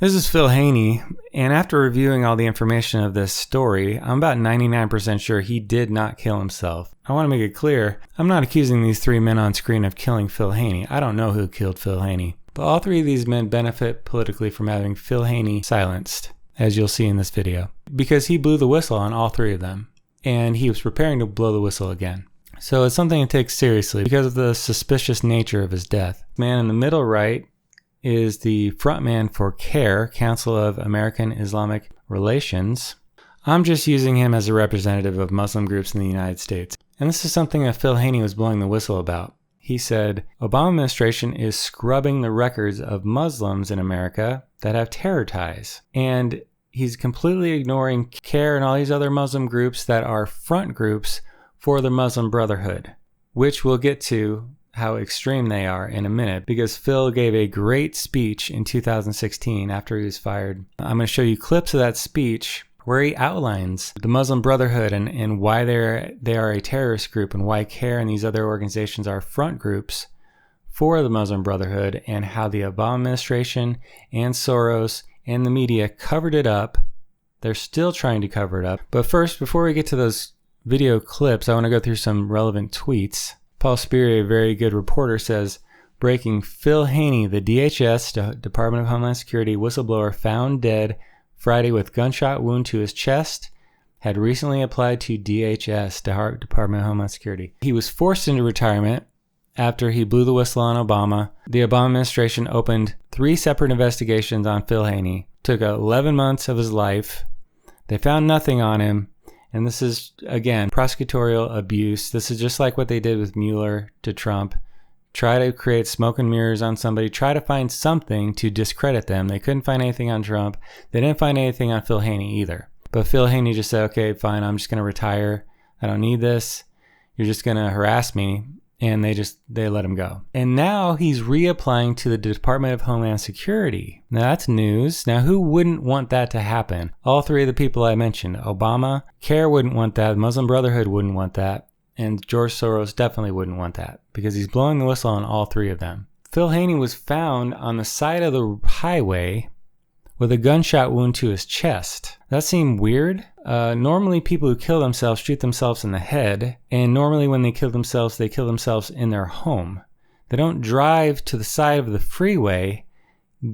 This is Phil Haney, and after reviewing all the information of this story, I'm about 99% sure he did not kill himself. I want to make it clear, I'm not accusing these three men on screen of killing Phil Haney. I don't know who killed Phil Haney. But all three of these men benefit politically from having Phil Haney silenced, as you'll see in this video, because he blew the whistle on all three of them, and he was preparing to blow the whistle again. So it's something to take seriously because of the suspicious nature of his death. The man in the middle right is the frontman for CARE, Council of American Islamic Relations. I'm just using him as a representative of Muslim groups in the United States. And this is something that Phil Haney was blowing the whistle about. He said, Obama administration is scrubbing the records of Muslims in America that have terror ties. And he's completely ignoring CARE and all these other Muslim groups that are front groups for the Muslim Brotherhood, which we'll get to how extreme they are in a minute, because Phil gave a great speech in 2016 after he was fired. I'm going to show you clips of that speech where he outlines the Muslim Brotherhood and why they are a terrorist group, and why CARE and these other organizations are front groups for the Muslim Brotherhood, and how the Obama administration and Soros and the media covered it up. They're still trying to cover it up. But first, before we get to those video clips, I want to go through some relevant tweets. Paul Speary, a very good reporter, says, breaking: Phil Haney, the DHS, Department of Homeland Security whistleblower found dead Friday with gunshot wound to his chest, had recently applied to DHS, Department of Homeland Security. He was forced into retirement after he blew the whistle on Obama. The Obama administration opened 3 separate investigations on Phil Haney. Took 11 months of his life. They found nothing on him. And this is, again, prosecutorial abuse. This is just like what they did with Mueller to Trump. Try to create smoke and mirrors on somebody. Try to find something to discredit them. They couldn't find anything on Trump. They didn't find anything on Phil Haney either. But Phil Haney just said, okay, fine, I'm just going to retire. I don't need this. You're just going to harass me. And they let him go. And now he's reapplying to the Department of Homeland Security. Now that's news. Now who wouldn't want that to happen? All three of the people I mentioned. Obama, CARE wouldn't want that. Muslim Brotherhood wouldn't want that. And George Soros definitely wouldn't want that, because he's blowing the whistle on all three of them. Phil Haney was found on the side of the highway with a gunshot wound to his chest. That seemed weird. Normally people who kill themselves shoot themselves in the head, and normally when they kill themselves in their home. They don't drive to the side of the freeway,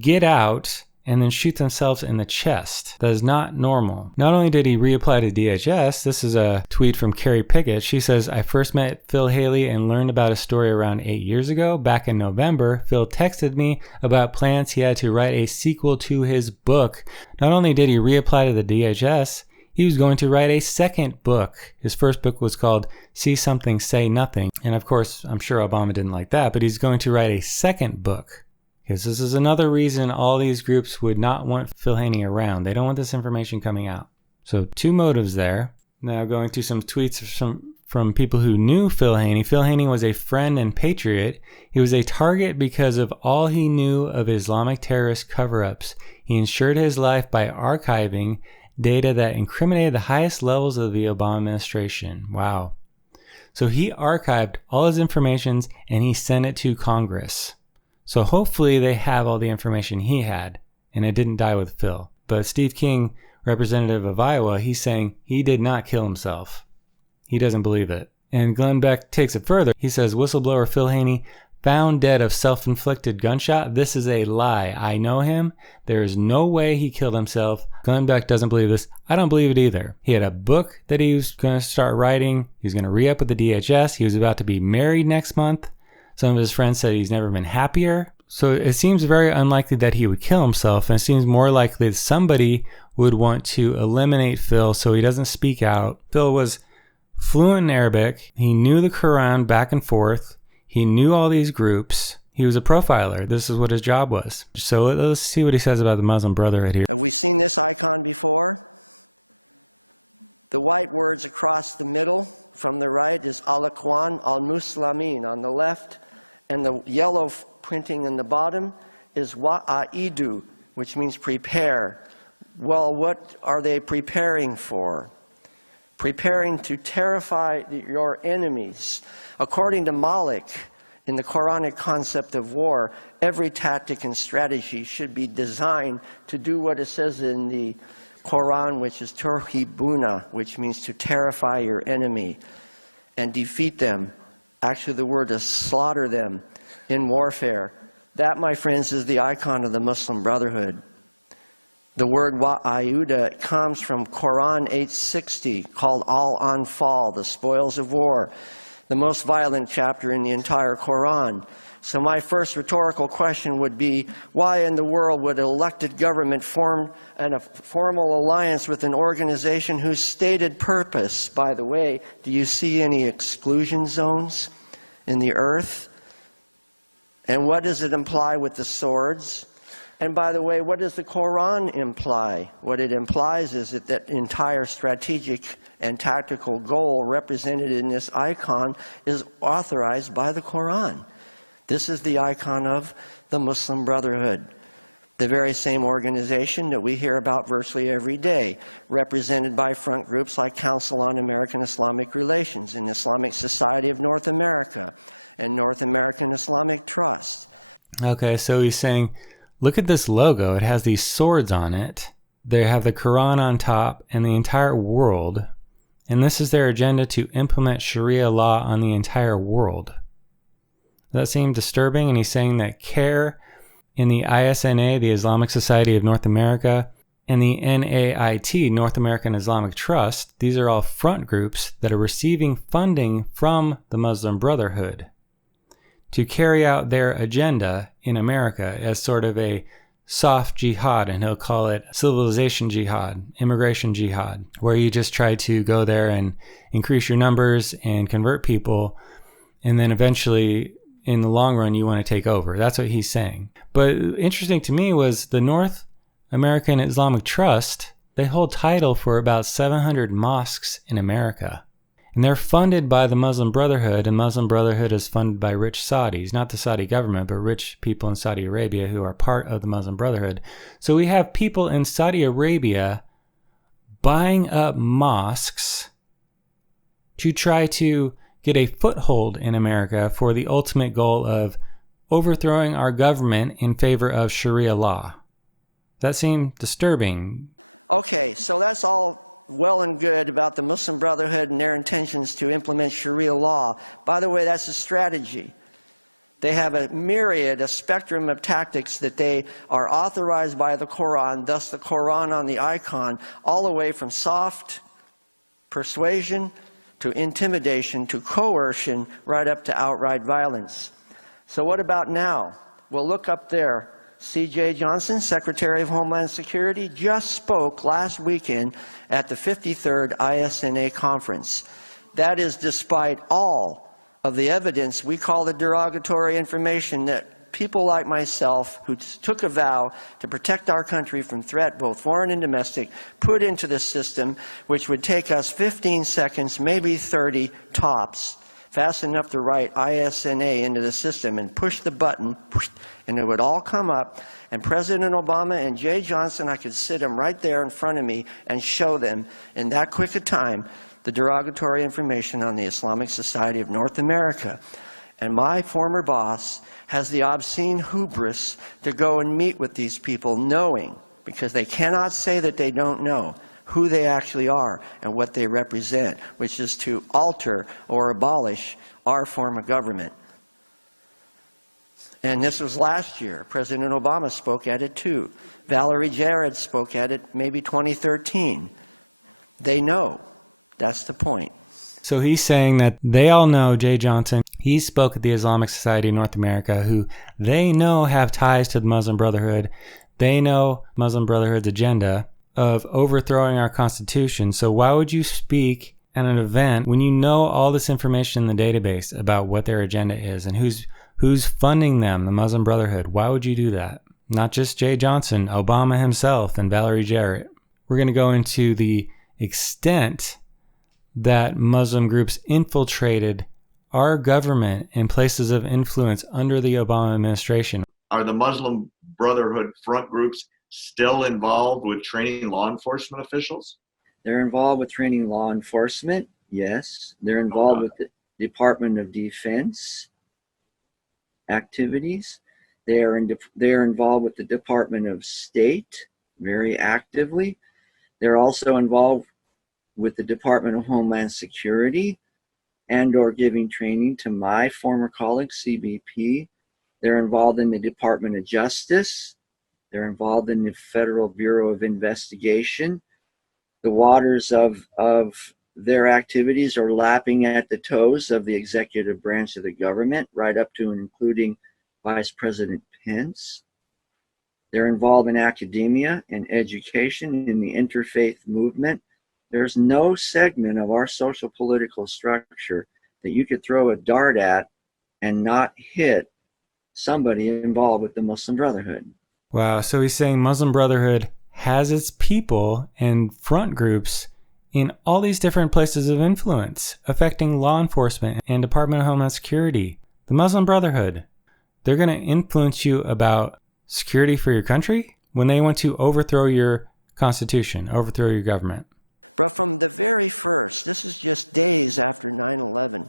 get out, and then shoot themselves in the chest. That is not normal. Not only did he reapply to DHS, this is a tweet from Carrie Pickett. She says, I first met Phil Haney and learned about his story around 8 years ago. Back in November, Phil texted me about plans he had to write a sequel to his book. Not only did he reapply to the DHS, he was going to write a second book. His first book was called See Something, Say Nothing. And of course, I'm sure Obama didn't like that, but he's going to write a second book. Because this is another reason all these groups would not want Phil Haney around. They don't want this information coming out. So 2 motives there. Now going through some tweets from people who knew Phil Haney. Phil Haney was a friend and patriot. He was a target because of all he knew of Islamic terrorist cover-ups. He ensured his life by archiving data that incriminated the highest levels of the Obama administration. Wow. So he archived all his information and he sent it to Congress. So hopefully they have all the information he had, and it didn't die with Phil. But Steve King, representative of Iowa, he's saying he did not kill himself. He doesn't believe it. And Glenn Beck takes it further. He says, whistleblower Phil Haney found dead of self-inflicted gunshot. This is a lie. I know him. There is no way he killed himself. Glenn Beck doesn't believe this. I don't believe it either. He had a book that he was going to start writing. He was going to re-up with the DHS. He was about to be married next month. Some of his friends said he's never been happier. So it seems very unlikely that he would kill himself, and it seems more likely that somebody would want to eliminate Phil so he doesn't speak out. Phil was fluent in Arabic. He knew the Quran back and forth. He knew all these groups. He was a profiler. This is what his job was. So let's see what he says about the Muslim Brotherhood here. Have we seen this icon before? The white words across the middle from the right is Al-Aqwan al-Muslimin on the left, and the yellow printing in the bottom is Wa'idu, which means prepare. Well, what are they preparing for? Preparing to terrify your enemies. According to Malik, In the Quranic concept of war, every tactic and strategy should be designed to do what it says in the Quran, which is turhibuna, which means to terrify your enemy and defeat them. Actually, the word is slaughter them in warfare. That, my friends, is the icon of the Muslim Brotherhood. The word wa'ayuda comes from Quran 860, called Al-Anfal, the spoils of war, the most violent chapter in the entire Quran. So my first rhetorical question would be, why in the world would an elected government form a formal alliance with an organization whose stated purpose, by the way, do you see any exclusion zones in the earth? And what does it imply with the swords? And by the way, what does the Quran imply? What it implies is that that entire strategic and tactical goal represented in this icon is authorized by the Quran. This is the icon of the Muslim Brotherhood, the very same organization that we hear about virtually every day, represented by front groups like Council on American Islamic Relations and Islamic Society of North America and North American Islamic Trust. Okay, so he's saying, look at this logo. It has these swords on it. They have the Quran on top and the entire world. And this is their agenda to implement Sharia law on the entire world. Does that seem disturbing? And he's saying that CARE in the ISNA, the Islamic Society of North America, and the NAIT, North American Islamic Trust, these are all front groups that are receiving funding from the Muslim Brotherhood to carry out their agenda in America as sort of a soft jihad, and he'll call it civilization jihad, immigration jihad, where you just try to go there and increase your numbers and convert people, and then eventually, in the long run, you want to take over. That's what he's saying. But interesting to me was the North American Islamic Trust, they hold title for about 700 mosques in America. And they're funded by the Muslim Brotherhood, and Muslim Brotherhood is funded by rich Saudis, not the Saudi government, but rich people in Saudi Arabia who are part of the Muslim Brotherhood. So we have people in Saudi Arabia buying up mosques to try to get a foothold in America for the ultimate goal of overthrowing our government in favor of Sharia law. That seemed disturbing. Okay, so that's all well and good about the Muslim Brotherhood and their intentions to implement Sharia law. By the way, that's a strategy. They have a myriad, a spectrum of tactics that they are authorized by the Quran, thus the Quran on the icon, all the way from soft persuasion to intimidation, to coercion, right up to outright violence. So what about now? Well, look up there. C.J. Johnson, Secretary of Homeland Security, just spoke last weekend at the 53rd ISNA conference. That is despite all of the evidence we call the derogatory information that people like myself, who took a vow to protect our country from threat, both foreign and domestic, put into the system, which would take us 15 seconds, maybe 30 tops, fast enough to write ISNA into the system and push the button, and it would all come up. And President Obama and Jay Johnson, I could sit them right there in front of me and show them in that quick a time the derogatory information on the Islamic Society of North America. And my former boss has the obscene hubris to go and meet with these people knowing, because they cannot say that they don't know, who they actually are and what they represent, which is to alter or abolish our form of government. And this was last year. President Obama spoke at it too. Valerie Jarrett spoke at it maybe 2013. They know. That's the point. So he's saying that they all know Jay Johnson. He spoke at the Islamic Society of North America, who they know have ties to the Muslim Brotherhood. They know Muslim Brotherhood's agenda of overthrowing our Constitution. So why would you speak at an event when you know all this information in the database about what their agenda is and who's funding them, the Muslim Brotherhood? Why would you do that? Not just Jay Johnson, Obama himself and Valerie Jarrett. We're going to go into the extent that Muslim groups infiltrated our government in places of influence under the Obama administration. Are the Muslim Brotherhood front groups still involved with training law enforcement officials? They're involved with training law enforcement, yes. They're involved with the Department of Defense. activities. They are involved with the Department of State very actively. They're also involved with the Department of Homeland Security and or giving training to my former colleague, CBP. They're involved in the Department of Justice. They're involved in the Federal Bureau of Investigation. The waters of their activities are lapping at the toes of the executive branch of the government, right up to and including Vice President Pence. They're involved in academia and education, in the interfaith movement. There's no segment of our social political structure that you could throw a dart at and not hit somebody involved with the Muslim Brotherhood. Wow, so he's saying Muslim Brotherhood has its people and front groups in all these different places of influence, affecting law enforcement and Department of Homeland Security. The Muslim Brotherhood, they're going to influence you about security for your country when they want to overthrow your constitution, overthrow your government. But from the very first, this is just days after 9/11,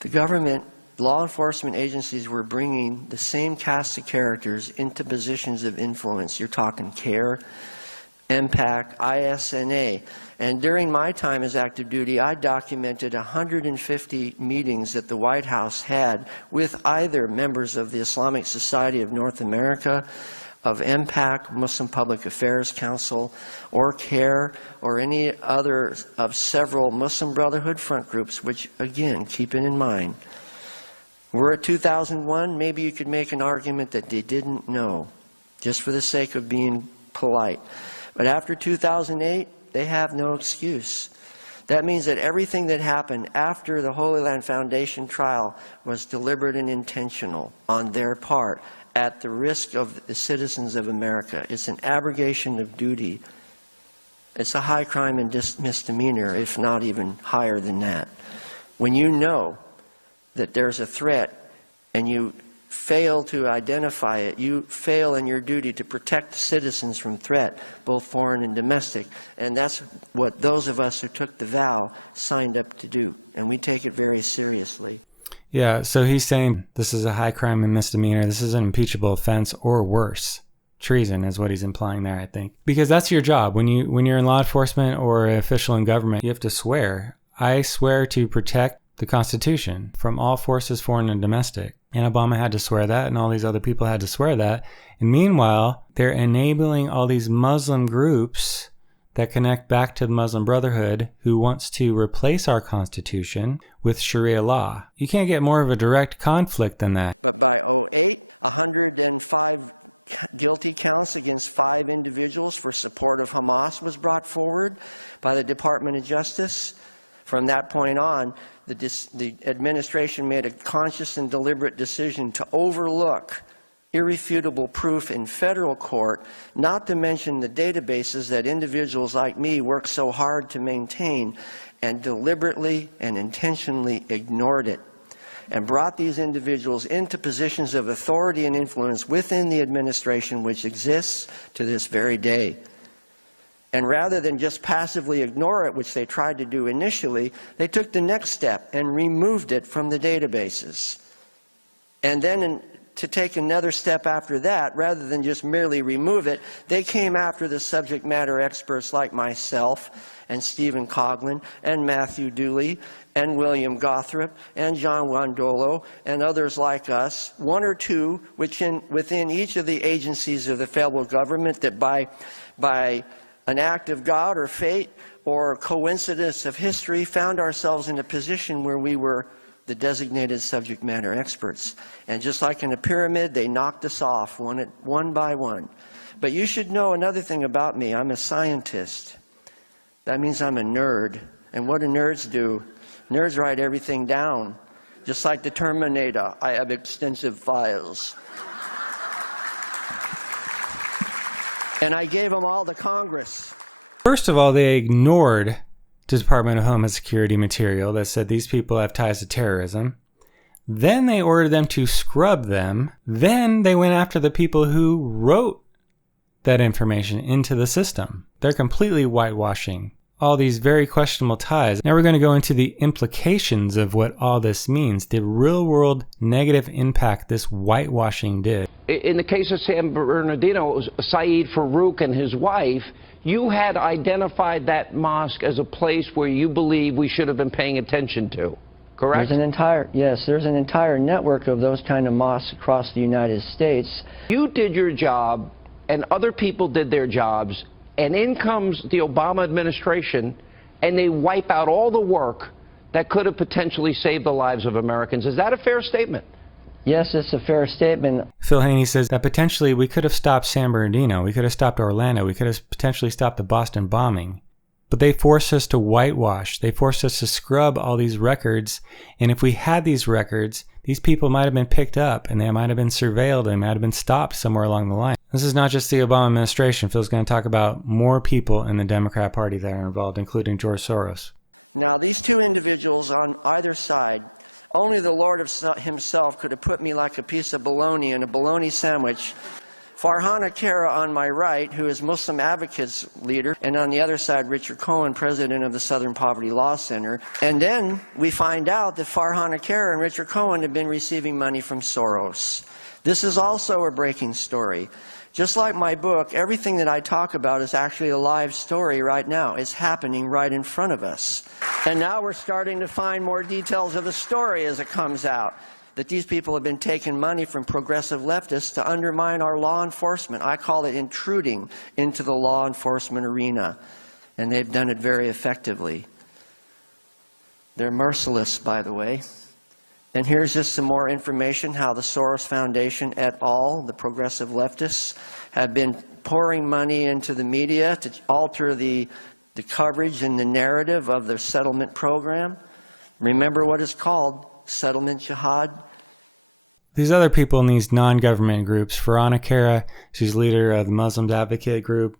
the government, law enforcement agencies were bringing the same cast of characters into positions of influence. You're talking CARE, MPAC, ISNA. And during my time as active duty, I documented 150 meetings that the White House had with either members of the Islamic Society of North America, of MPAC, Muslim Public Affairs Council, or CARE, or any other of several Muslim Brotherhood front groups, which, again, keep it in mind. We're at 2001, maybe you could make an argument that they didn't know, just for the sake of being polite. But after 2008, they have no excuse. That means that everything that happened after the Holy Land Foundation trial was deliberate and intentional on their part, at the risk of the citizens of America. It's an abrogation of duty. It's a high crime and misdemeanor, if not even higher than that. When you know that there's a threat and you fail to identify it, you fail in your duty to protect the citizens from threat, both foreign and domestic. And that's what those of us who took the vow signed up to do. And we take it very seriously. Yeah, so he's saying this is a high crime and misdemeanor. This is an impeachable offense or worse. Treason is what he's implying there, I think. Because that's your job. When you're in law enforcement or an official in government, you have to swear. I swear to protect the Constitution from all forces, foreign and domestic. And Obama had to swear that, and all these other people had to swear that. And meanwhile, they're enabling all these Muslim groups that connect back to the Muslim Brotherhood who wants to replace our Constitution with Sharia law. You can't get more of a direct conflict than that. But by 2008, 105 guilty counts against 5 individuals for support of Hamas was brought forward by the Department of Justice. From that point on, the administration made a conscious and deliberate decision to overlook irrefutable proof in federal court, not to mention the databases that individuals like me work so hard to maintain, and deliberately and intentionally ignored it, and brought these individuals into positions of authority and influence within the administration, which exists to this very day. And rather than just passively ignore it, which they tried to do initially, they took the next step and removed it from the databases. And then to take another step after that, rather than just merely remove it, they came after the subject matter experts like myself and Stephen Coughlin and Matthew Dooley and William Gothrop and John Wandolo and others like us, one or two within each of the agencies of the federal government that by an act of God or fate or coincidence of history found ourselves in a position where we were the designated subject matter experts. And just like in a pyramid, they knocked us off one by one. But you should know another thing about me. I'm a scientist. That means I'm a nerd. And what do nerds do? Nerds write everything down. Just like the Terminator, I have extensive files. And I gave them all to Congress. First of all, they ignored the Department of Homeland Security material that said these people have ties to terrorism. Then they ordered them to scrub them. Then they went after the people who wrote that information into the system. They're completely whitewashing all these very questionable ties. Now we're going to go into the implications of what all this means, the real world negative impact this whitewashing did. In the case of San Bernardino, it was Saeed Farouk and his wife. You had identified that mosque as a place where you believe we should have been paying attention to, correct? There's an entire network of those kind of mosques across the United States. You did your job, and other people did their jobs, and in comes the Obama administration, and they wipe out all the work that could have potentially saved the lives of Americans. Is that a fair statement? Yes, it's a fair statement. Phil Haney says that potentially we could have stopped San Bernardino, we could have stopped Orlando, we could have potentially stopped the Boston bombing. But they forced us to whitewash. They forced us to scrub all these records. And if we had these records, these people might have been picked up and they might have been surveilled. They might have been stopped somewhere along the line. This is not just the Obama administration. Phil's going to talk about more people in the Democrat Party that are involved, including George Soros. Now, these two individuals on either side, only the Lord himself could have put me like a piece of bologna in a bologna sandwich. Farhana Kara on my right, who is Muslim Advocates leader, and on the other side, Richard Cohen, president of the Southern Poverty Law Center. And then we find out that Farhana Kara and Richard Cohen have been receiving money from Soros. This is also a breaking story. Just like my book, everything that I talk about is actually a live story right now. It's happening right in front of us. And now we're starting to find more details of the story as it comes out, that these people have been taking money from progressive leftists to undermine our law enforcement. I call it intruding into the law enforcement arena. And they've done it very effectively. They're merciless, by the way. And here's just some more information how the Soros Foundation et al., the progressive leftists, have been pouring money into the media to alter the coverage and the narrative of their settlement program. Remember what it's called, settlement jihad. These other people in these non-government groups, Farhana Kara, she's leader of the Muslims Advocate Group,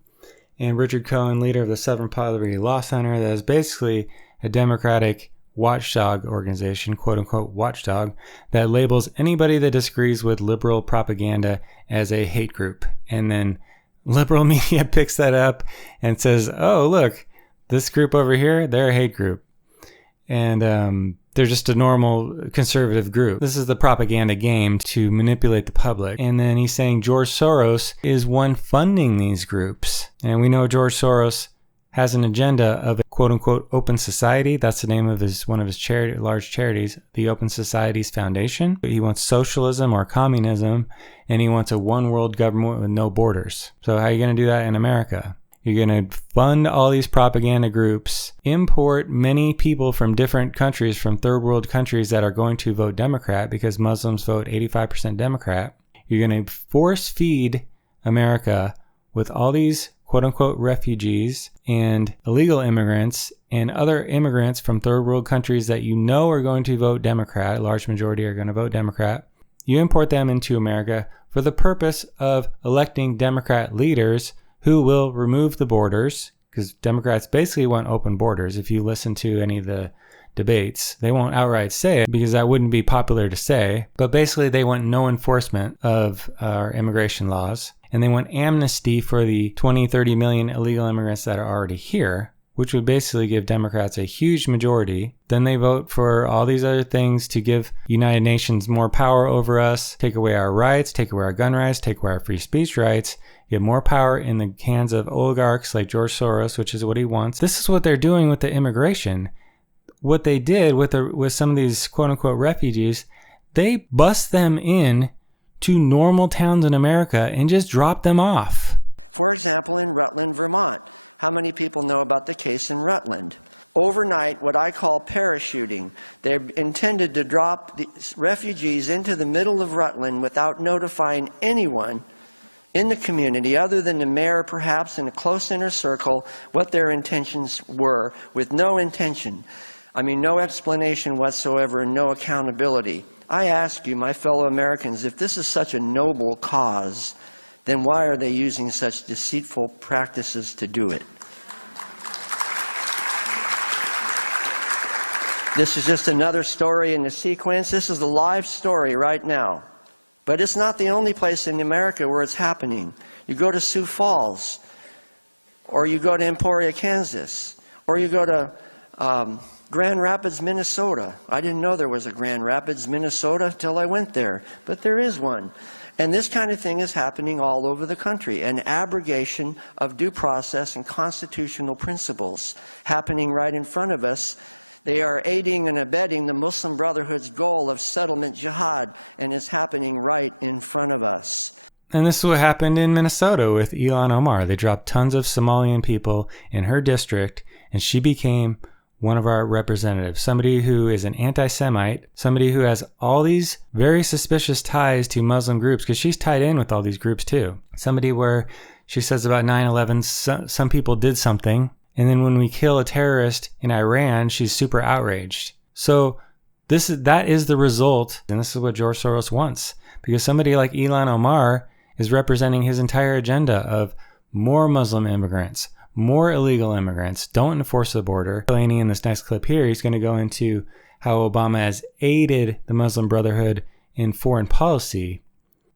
and Richard Cohen, leader of the Southern Poverty Law Center, that is basically a Democratic watchdog organization, quote-unquote watchdog, that labels anybody that disagrees with liberal propaganda as a hate group. And then liberal media picks that up and says, oh, look, this group over here, they're a hate group. And they're just a normal conservative group. This is the propaganda game to manipulate the public. And then he's saying George Soros is one funding these groups. And we know George Soros has an agenda of a quote-unquote open society. That's the name of one of his large charities, the Open Societies Foundation. He wants socialism or communism, and he wants a one world government with no borders. So how are you going to do that in America? You're going to fund all these propaganda groups, import many people from different countries, from third world countries that are going to vote Democrat because Muslims vote 85% Democrat. You're going to force feed America with all these quote-unquote refugees and illegal immigrants and other immigrants from third world countries that you know are going to vote Democrat, a large majority are going to vote Democrat. You import them into America for the purpose of electing Democrat leaders who will remove the borders, because Democrats basically want open borders. If you listen to any of the debates, they won't outright say it because that wouldn't be popular to say, but basically they want no enforcement of our immigration laws. And they want amnesty for the 20-30 million illegal immigrants that are already here, which would basically give Democrats a huge majority. Then they vote for all these other things to give United Nations more power over us, take away our rights, take away our gun rights, take away our free speech rights, get more power in the hands of oligarchs like George Soros, which is what he wants. This is what they're doing with the immigration. What they did with some of these quote-unquote refugees, they bust them in to normal towns in America and just drop them off. For example, in Rutland, Vermont. How many people know about the case in Rutland? Overnight, what I call parachuting. They're intended to drop the refugees into the middle of Rutland without notifying anyone in the community, other than the mayor perhaps in a close inner circle, what their intentions were, with no intention. I mean, no explanation whatsoever and no accountability. I ask you, my fellow Americans, if this is such a noble cause, then why are they using such deceitful practices to do it? This is just another story in the sequence. This is the live story right now. But it's not the only place in America where it's happening. You go to Sioux Falls, or you go to Emporia, Kansas, Or you go to Grand Rapids, Minnesota. I didn't know there was a Grand Rapids, Minnesota till I went there, but there is one. And this kind of thing is happening all over the country, an abrogation of due process and constitutional principles happening right in front of us. They are aiding and abetting the Muslim Brotherhood's goal of settlement jihad, and it's happening right in front of us. And this is what happened in Minnesota with Ilhan Omar. They dropped tons of Somalian people in her district, and she became one of our representatives, somebody who is an anti-Semite, somebody who has all these very suspicious ties to Muslim groups, because she's tied in with all these groups too. Somebody where she says about 9/11, some people did something, and then when we kill a terrorist in Iran, she's super outraged. So that is the result, and this is what George Soros wants, because somebody like Ilhan Omar is representing his entire agenda of more Muslim immigrants, more illegal immigrants, don't enforce the border. Phil Haney, in this next clip here, he's going to go into how Obama has aided the Muslim Brotherhood in foreign policy.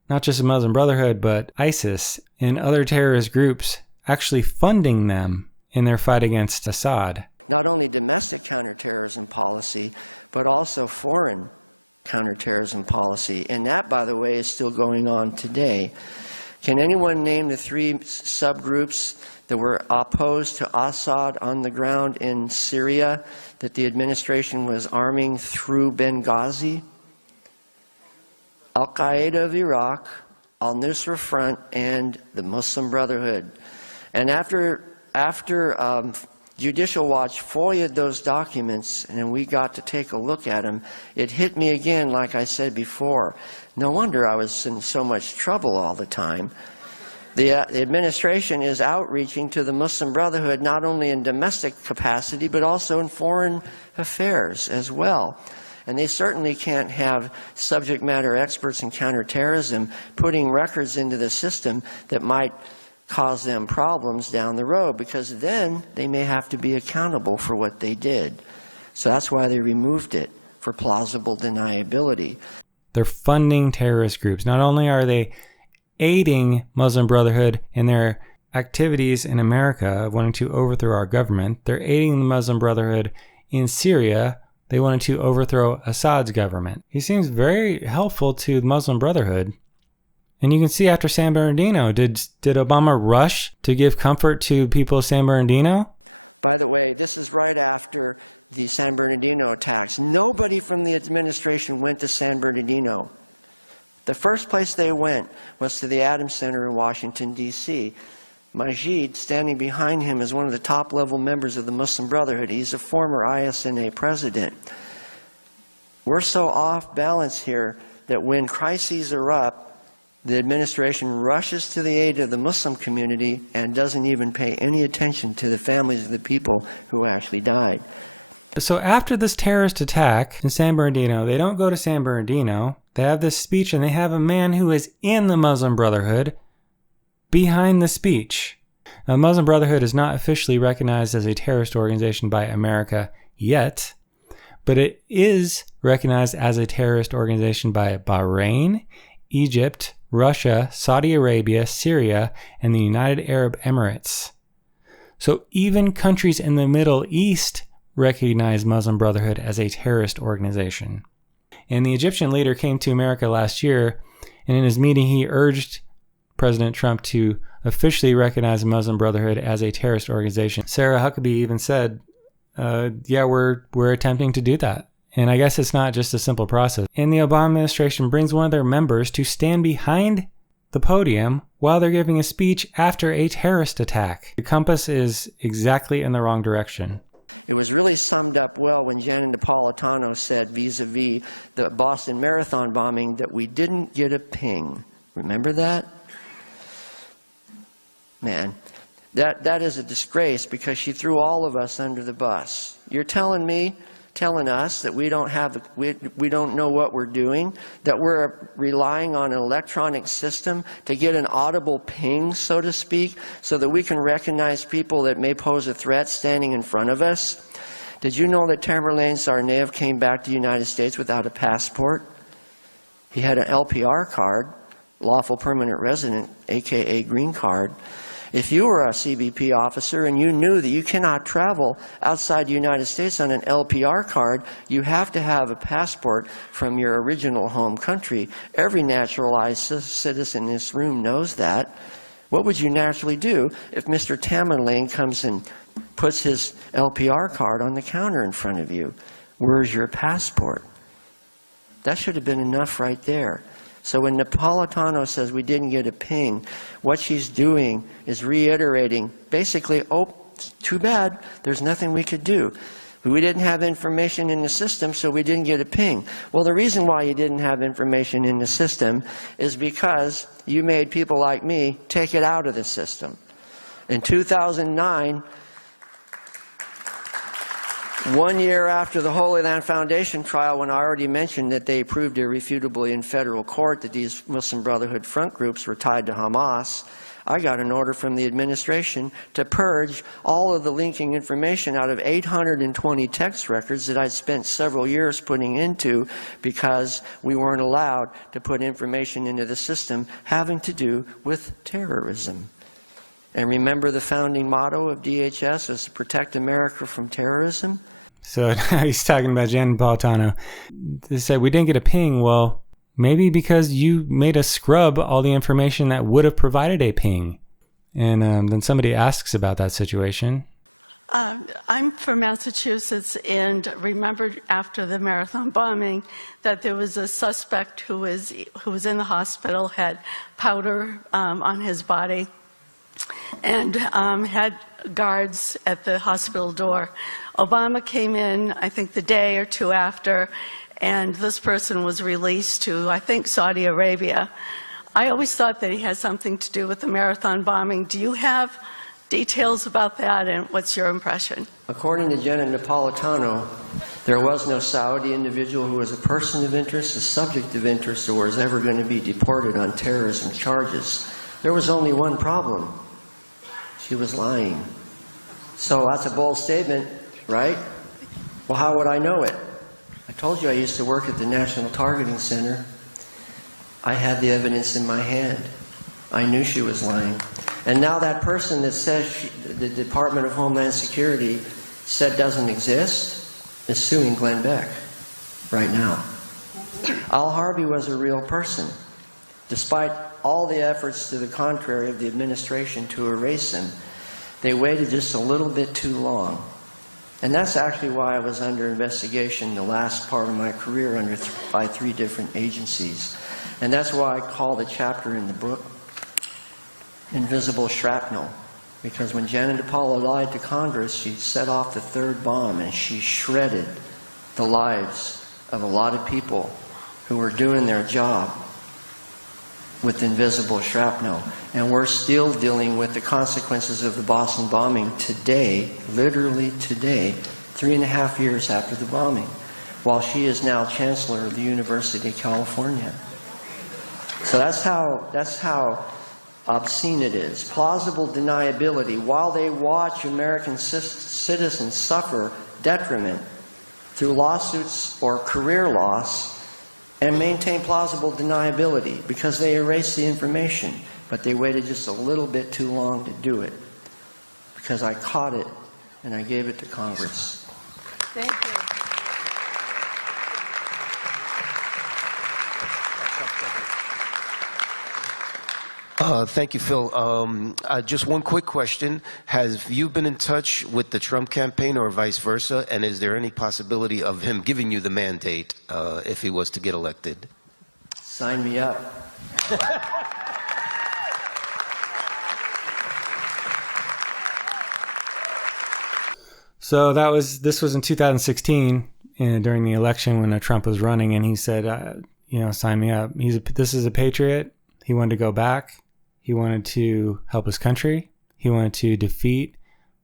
Not just the Muslim Brotherhood, but ISIS and other terrorist groups, actually funding them in their fight against Assad. Not only domestic counterterrorism policy, but also foreign counterterrorism policy. And that, by the way, is still going on today. Can anyone name the 3 subgroups that were opposed to Assad on the ground in Syria that the administration was arming through Benghazi? Al-Qaeda of Iraq, Al-Nusra Front, and the Muslim Brotherhood. And after Judicial Watch FOIA'd those documents and we got to take a look at them, it hit me again, like I said before. No wonder I was in so much trouble all the time. The administration is outreaching to the Muslim Brotherhood not only in domestic capacity, but also in foreign affairs as well. And they certainly can't have subject matter experts in counterterrorism putting records into the system that might cause them problems down the road, because then they may have to be accountable for what they did. So that's why they removed it, for plausible deniability. They're funding terrorist groups. Not only are they aiding Muslim Brotherhood in their activities in America of wanting to overthrow our government, they're aiding the Muslim Brotherhood in Syria. They wanted to overthrow Assad's government. He seems very helpful to the Muslim Brotherhood. And you can see after San Bernardino, did Obama rush to give comfort to people of San Bernardino? By the way, this is right after the San Bernardino attacks. Nobody from the administration went to San Bernardino. The first place they went was to the Adams Center in Washington, D.C. Majid, standing behind him, is one of the top-level members of the Muslim Brotherhood. He's a former ISNA president. We're so off balance here that when crises erupt, the administration rushes to the aid of the Muslim community and doesn't even pay any attention to the families of the people who actually died. So after this terrorist attack in San Bernardino, they don't go to San Bernardino. They have this speech, and they have a man who is in the Muslim Brotherhood behind the speech. Now, the Muslim Brotherhood is not officially recognized as a terrorist organization by America yet, but it is recognized as a terrorist organization by Bahrain, Egypt, Russia, Saudi Arabia, Syria, and the United Arab Emirates. So even countries in the Middle East recognize Muslim Brotherhood as a terrorist organization. And the Egyptian leader came to America last year, and in his meeting he urged President Trump to officially recognize the Muslim Brotherhood as a terrorist organization. Sarah Huckabee even said, yeah, we're attempting to do that. And I guess it's not just a simple process. And the Obama administration brings one of their members to stand behind the podium while they're giving a speech after a terrorist attack. The compass is exactly in the wrong direction. It was really summed up well when Janet Napolitano said vis-a-vis the Boston Marathon bombing that we didn't get a ping. Remember that? Man, that is a disgrace, because she threw all of us under the bus. You're telling us that we don't know what we're doing, that we're relying on an electronic system to get an audible ping, so to speak, so that we can recognize people that may pose a threat standing in front of us? Did you know that Tamerlane Tsarnaev came back to the United States without a passport? He had an LPR card, lawful permanent resident, aka green card. If you were a CBP officer and you knew that you cannot travel outside the United States on an LPR card, you have to have a passport from your original home country. Every naturalized citizen in this room knows that. What would you naturally do if Mr. Tamerlane comes and puts his LPR card on the counter in front of you? Where's your passport? That should have been enough right there. So when Napolitano says we didn't get a ping, what she's doing is reiterating, basically, oh, too bad, there's nothing we could do. We didn't have information in the system, so we didn't get a ping. Well, the reason why you didn't have information in the system is because you made people like me take it out of the system. In 2009, 1 year after the Holy Land Foundation trial, when I already mentioned that they proved irrefutably in federal court that these Muslim Brotherhood front groups were tied to Hamas, I got an order from the administration to purge all of the linking information out of 820 text records that I'd spent several years putting into because we weren't allowed to put information into the system having to do with terrorism. And remember the founding motto of DHS was to protect America from terrorism? So he's talking about Jan Napolitano. They said, we didn't get a ping. Well, maybe because you made us scrub all the information that would have provided a ping. And then somebody asks about that situation. I'm from Massachusetts, and remembered after the Marathon bombing that there was a suspect who was in the hospital, had powder on his body, and had guards at the hospital door. Obama came in, I think, the day or two after, and this person was released to, I think, Saudi Arabia. I always thought that he had something to do with the Marathon bombing. Do you have details about that, and what's your impression? According to Jenna Napolitano, there was no Saudi individual who was a person of interest, a subject of interest, or was ever going to be deported on terrorism charges. There was only one problem. She was lying. So that's a bold statement, right? Well, how would I know it? I told you I used to work at the National Targeting Center. I had the evidence in my hand. I knew she was lying. And now that person that says the Department of Homeland Security said doesn't exist is suing Glenn Beck right now. Al Harvey was a real person. Despite all the efforts to the contrary of the administration to erase him, they waited just a little bit too long. And that's actually why I was under investigation the last part of my career by 3 different agencies. And that's why I call the chapter in the book Invisible Shrapnel. Because when Janet DePaula lied to Congress, she set off the 3rd bomb, and she shredded the lives of a lot of people who were doing their job with invisible shrapnel. And we're still dealing with the consequences of the Boston bombing today, literally today, 3.5 years after the bombing, while she is now Chancellor of the University of California. So that's how obscene it is. Plausible deniability. While they watch American citizens suffer detriment through lawsuits or career loss, and maintain plausible deniability because they erased the information, but they waited just a little bit too long to do it because I caught it and I gave it to Congress. Thank you. Thank you, Phil. Just one quick question. Have you been in touch with the Trump campaign or vice versa? And is there any possibility of him giving you the mandate if he was to get elected? Sign me up. So this was in 2016 during the election when Trump was running, and he said, sign me up. This is a patriot. He wanted to go back. He wanted to help his country. He wanted to defeat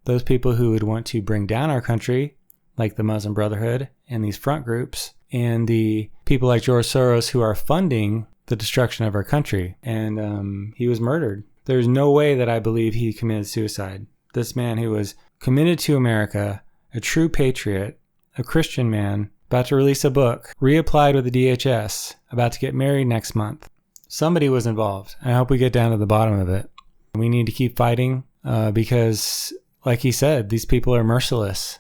those people who would want to bring down our country, like the Muslim Brotherhood and these front groups, and the people like George Soros who are funding the destruction of our country. And he was murdered. There's no way that I believe he committed suicide. This man who was committed to America, a true patriot, a Christian man, about to release a book, reapplied with the DHS, about to get married next month. Somebody was involved. I hope we get down to the bottom of it. We need to keep fighting because, like he said, these people are merciless.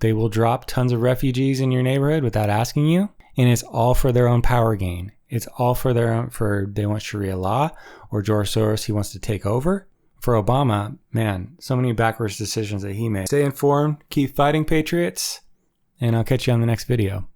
They will drop tons of refugees in your neighborhood without asking you, and it's all for their own power gain. It's all for their own, they want Sharia law, or George Soros, he wants to take over. For Obama, man, so many backwards decisions that he made. Stay informed, keep fighting, patriots, and I'll catch you on the next video.